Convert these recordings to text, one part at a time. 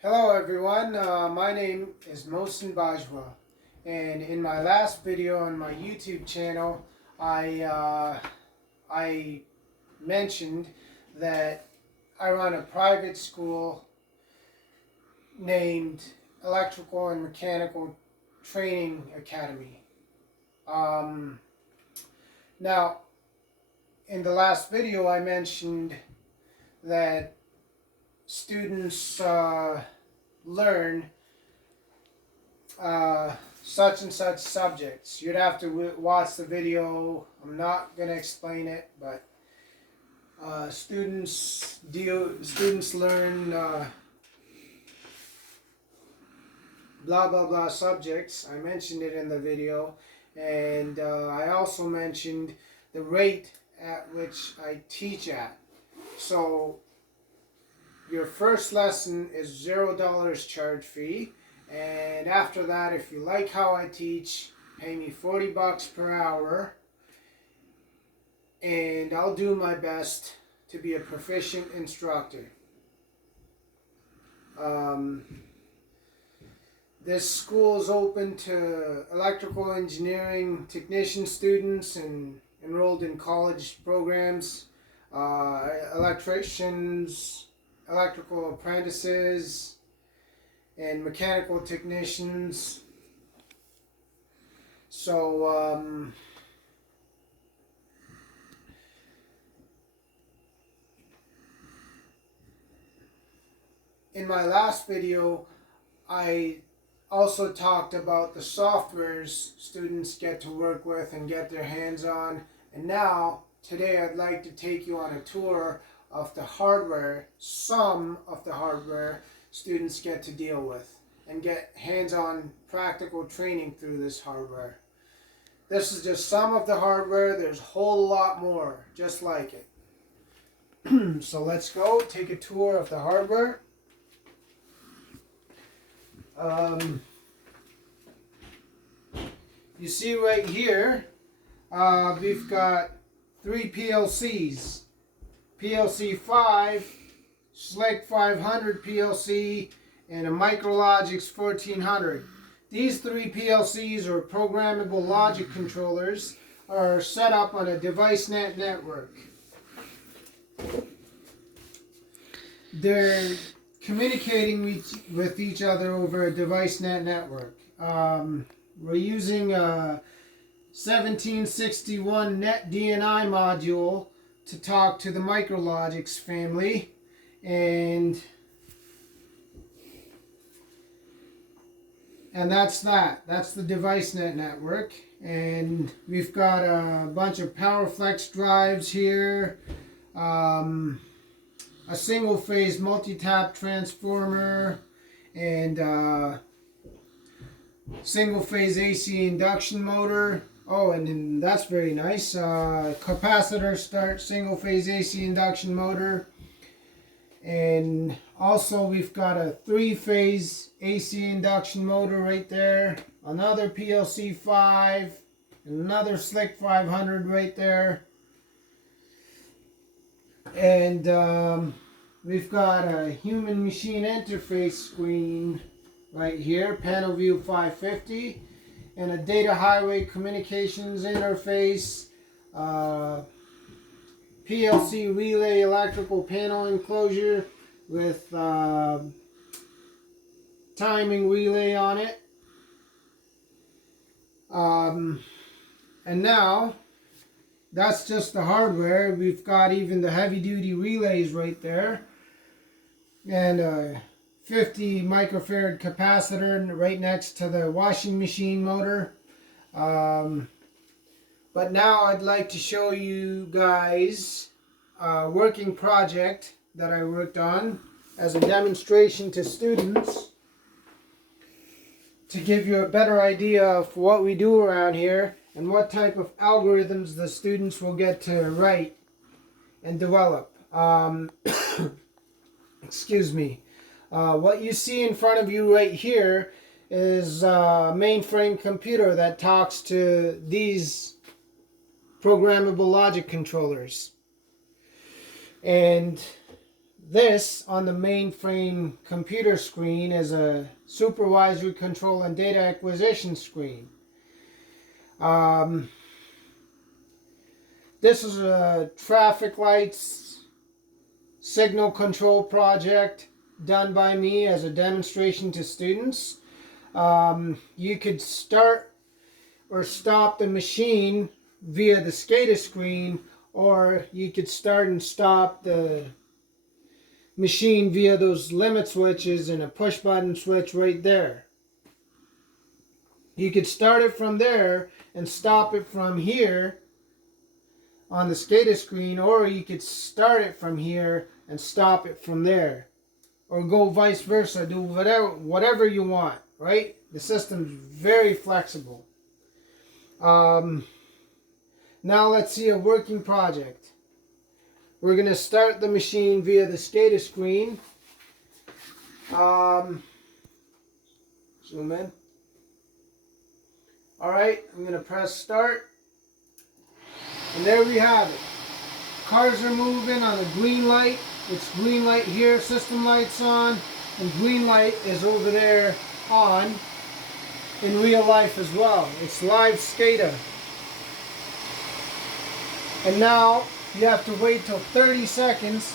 Hello everyone, my name is Mohsen Bajwa, and in my last video on my YouTube channel I mentioned that I run a private school named Electrical and Mechanical Training Academy. Now in the last video I mentioned that students learn such and such subjects. You'd have to watch the video. I'm not going to explain it, but students learn blah blah blah subjects. I mentioned it in the video, and I also mentioned the rate at which I teach at. So your first lesson is $0 charge fee, and after that, if you like how I teach, pay me $40 per hour, and I'll do my best to be a proficient instructor. This school is open to electrical engineering technician students and enrolled in college programs, electricians, electrical apprentices, and mechanical technicians. So in my last video I also talked about the softwares students get to work with and get their hands on, and now today I'd like to take you on a tour of the hardware, some of the hardware students get to deal with and get hands-on practical training through this hardware. This is just some of the hardware. There's a whole lot more just like it. So let's go take a tour of the hardware. You see right here, we've got 3 PLCs. PLC 5, SLIC 500 PLC, and a Micrologix 1400. These 3 PLCs, or programmable logic controllers, are set up on a DeviceNet network. They're communicating with each other over a DeviceNet network. We're using a 1761 net DNI module to talk to the Micrologix family, and that's the DeviceNet network. And we've got a bunch of PowerFlex drives here, a single phase multi-tap transformer, and single phase AC induction motor. Oh, and then that's very nice. Capacitor start single phase AC induction motor. And also we've got a 3-phase AC induction motor right there. Another PLC 5. And another SLIC 500 right there. And we've got a human machine interface screen right here. Panel view 550. And a data highway communications interface, PLC relay electrical panel enclosure with timing relay on it. And now, that's just the hardware. We've got even the heavy duty relays right there. And a 50 microfarad capacitor right next to the washing machine motor. But now I'd like to show you guys a working project that I worked on as a demonstration to students to give you a better idea of what we do around here and what type of algorithms the students will get to write and develop. Excuse me. What you see in front of you right here is a mainframe computer that talks to these programmable logic controllers. And this on the mainframe computer screen is a supervisory control and data acquisition screen. This is a traffic lights signal control project done by me as a demonstration to students. You could start or stop the machine via the SCADA screen, or you could start and stop the machine via those limit switches and a push button switch right there. You could start it from there and stop it from here on the SCADA screen, or you could start it from here and stop it from there, or go vice versa. Do whatever you want, right? The system's very flexible. Now let's see a working project. We're going to start the machine via the SCADA screen. Zoom in. Alright, I'm going to press start. And there we have it. Cars are moving on a green light. It's green light here, system lights on, and green light is over there on in real life as well. It's live SCADA. And now you have to wait till 30 seconds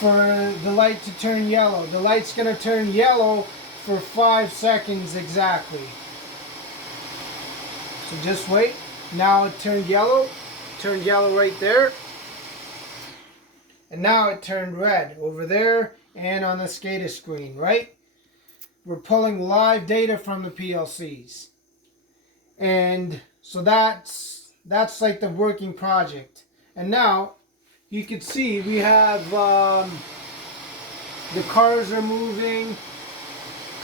for the light to turn yellow. The light's going to turn yellow for 5 seconds exactly. So just wait. Now it turned yellow. Turned yellow right there. And now it turned red over there and on the SCADA screen, right? We're pulling live data from the PLCs. And so that's like the working project. And now you can see we have the cars are moving,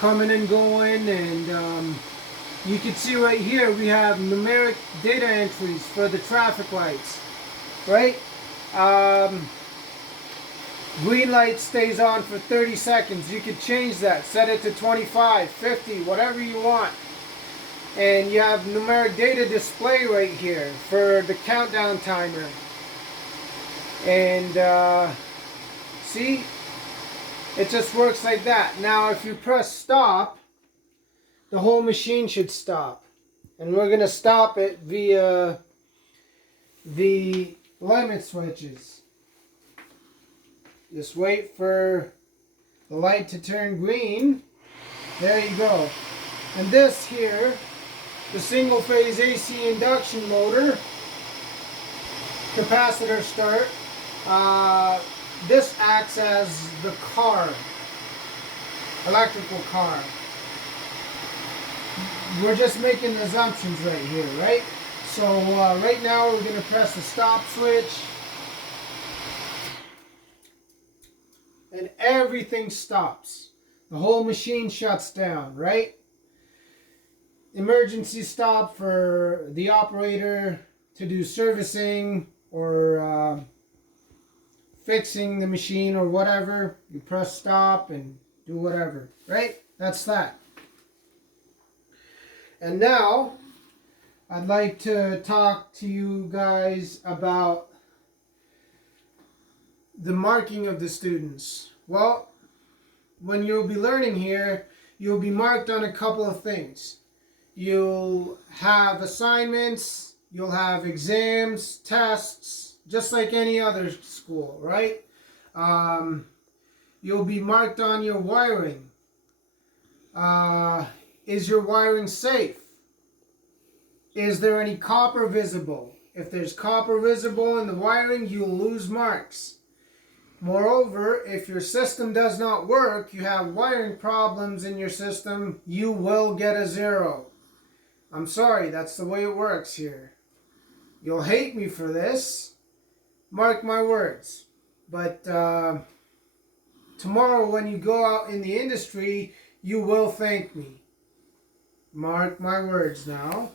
coming and going, and you can see right here we have numeric data entries for the traffic lights, right? Green light stays on for 30 seconds. You could change that, set it to 25, 50, whatever you want. And you have numeric data display right here for the countdown timer. And see, it just works like that. Now if you press stop, the whole machine should stop. And we're going to stop it via the limit switches. Just wait for the light to turn green. There you go. And this here, the single phase AC induction motor, capacitor start, this acts as the car, electrical car. We're just making assumptions right here, right? So right now we're going to press the stop switch. And everything stops. The whole machine shuts down, right? Emergency stop for the operator to do servicing or fixing the machine or whatever. You press stop and do whatever, right? That's that. And now I'd like to talk to you guys about the marking of the students. Well, when you'll be learning here, you'll be marked on a couple of things. You'll have assignments, you'll have exams, tests, just like any other school, right? You'll be marked on your wiring. Is your wiring safe? Is there any copper visible? If there's copper visible in the wiring, you'll lose marks. Moreover, if your system does not work, you have wiring problems in your system, you will get a 0. I'm sorry, that's the way it works here. You'll hate me for this, mark my words. But tomorrow when you go out in the industry, you will thank me. Mark my words now.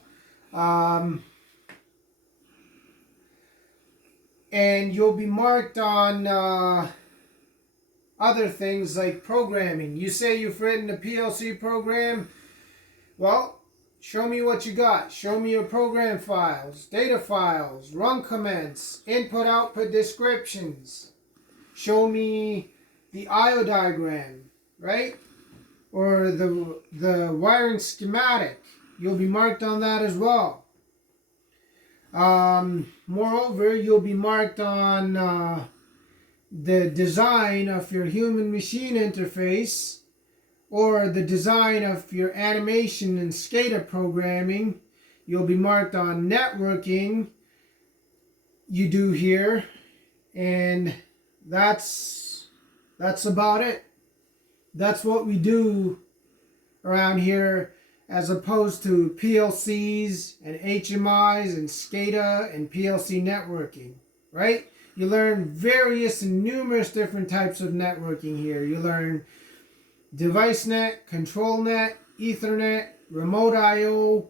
And you'll be marked on other things like programming. You say you've written a PLC program. Well, show me what you got. Show me your program files, data files, run comments, input-output descriptions. show me the IO diagram, right? Or the wiring schematic. You'll be marked on that as well. Moreover, you'll be marked on the design of your human-machine interface, or the design of your animation and SCADA programming. You'll be marked on networking you do here, and that's about it. That's what we do around here, as opposed to PLCs and HMIs and SCADA and PLC networking, right? You learn various and numerous different types of networking here. You learn device net, control net, Ethernet, remote I/O,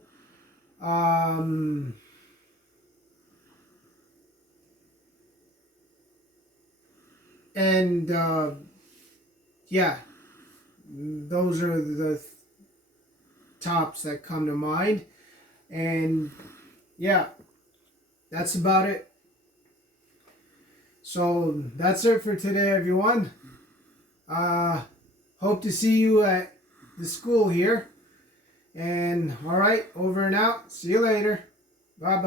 and yeah, those are the tops that come to mind. And yeah, that's about it. So that's it for today, everyone. Hope to see you at the school here. And all right, over and out. See you later. Bye bye.